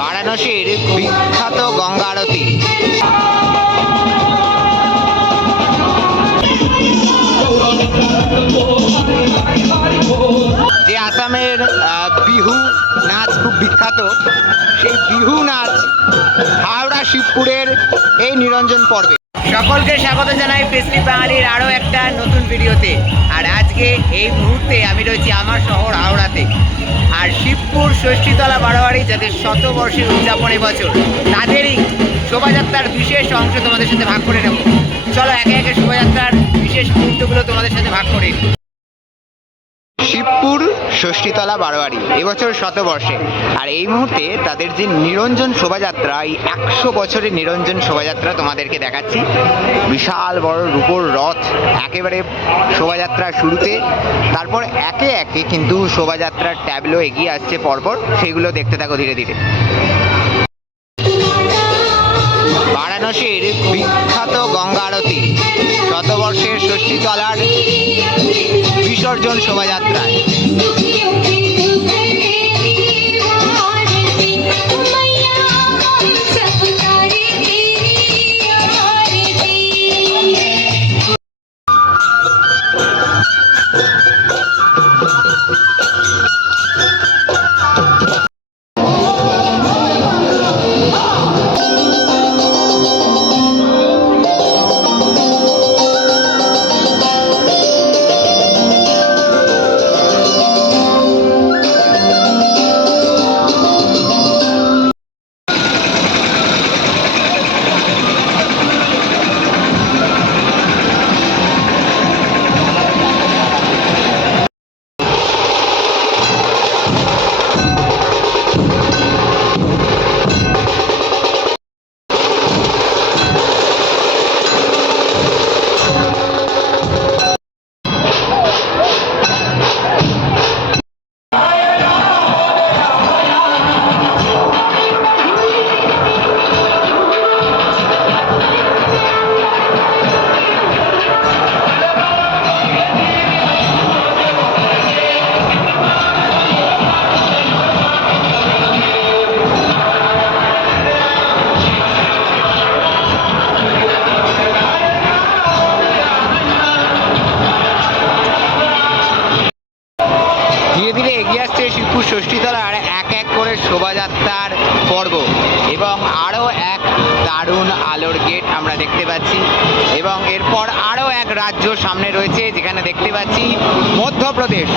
বারাণসীর বিখ্যাত গঙ্গা আরতি। যে আসামের বিহু নাচ খুব বিখ্যাত, সেই বিহু নাচ হাওড়া শিবপুরের এই নিরঞ্জন পর্বে। সকলকে স্বাগত জানাই পেসলি বাঙালির আরও একটা নতুন ভিডিওতে। আর আজকে এই মুহূর্তে আমি রয়েছি আমার শহর হাওড়াতে। আর শিবপুর ষষ্ঠীতলা বারোয়ারি যাদের শতবর্ষের উদযাপন এবছর, তাদেরই শোভাযাত্রার বিশেষ অংশ তোমাদের সাথে ভাগ করে নেব। চলো একে একে শোভাযাত্রার বিশেষ মুহূর্তগুলো তোমাদের সাথে ভাগ করে নিই। শিবপুর ষষ্ঠীতলা বারোয়ারি এবছর শতবর্ষে, আর এই মুহূর্তে তাদের যে নিরঞ্জন শোভাযাত্রা, এই 100 বছরের নিরঞ্জন শোভাযাত্রা তোমাদেরকে দেখাচ্ছি। বিশাল বড় রূপোর রথ একেবারে শোভাযাত্রার শুরুতে, তারপর একে একে কিন্তু শোভাযাত্রার ট্যাবলো এগিয়ে আসছে পরপর, সেগুলো দেখতে থাকো ধীরে ধীরে। বারাণসীর বিখ্যাত গঙ্গা আরতি শতবর্ষের ষষ্ঠীতলার বিসর্জন শোভাযাত্রায় ধীরে ধীরে এগিয়ে আসছে শিবপুর ষষ্ঠীতলার এক এক করে শোভাযাত্রার পর্ব, এবং আরও এক দারুণ আলোর গেট আমরা দেখতে পাচ্ছি। এবং এরপর আরও এক রাজ্য সামনে রয়েছে, যেখানে দেখতে পাচ্ছি মধ্যপ্রদেশ।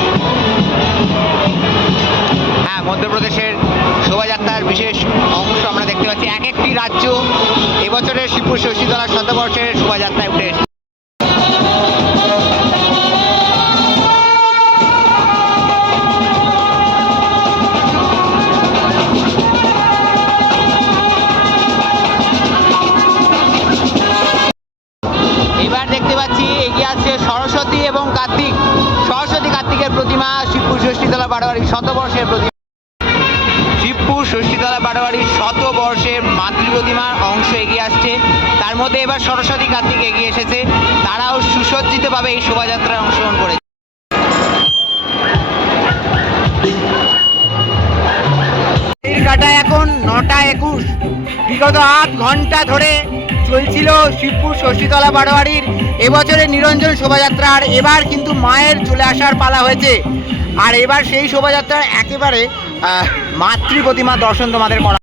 হ্যাঁ, মধ্যপ্রদেশের শোভাযাত্রার বিশেষ অংশ আমরা দেখতে পাচ্ছি। এক একটি রাজ্য এবছরের শিবপুর ষষ্ঠীতলার শতবর্ষের শোভাযাত্রায় উঠে এসেছে। এবার দেখতে পাচ্ছি এগিয়ে আসছে সরস্বতী এবং কার্তিক। সরস্বতী কার্তিকের প্রতিমা শিবপুর ষষ্ঠীতলা বারোয়ারির শতবর্ষের প্রতিমা। শিবপুর ষষ্ঠীতলা বারোয়ারির শতবর্ষের মাতৃ প্রতিমার অংশ এগিয়ে আসছে। তার মধ্যে এবার সরস্বতী কার্তিক এগিয়ে এসেছে, তারাও সুসজ্জিতভাবে এই শোভাযাত্রায় অংশগ্রহণ করেছে। এখন 9:21। বিগত 8 ঘন্টা ধরে চলছিল শিবপুর ষষ্ঠীতলা বারোয়ারির এবছরের নিরঞ্জন শোভাযাত্রা। আর এবার কিন্তু মায়ের চলে আসার পালা হয়েছে। আর এবার সেই শোভাযাত্রার একেবারে মাতৃ প্রতিমা দর্শন তোমাদের করা।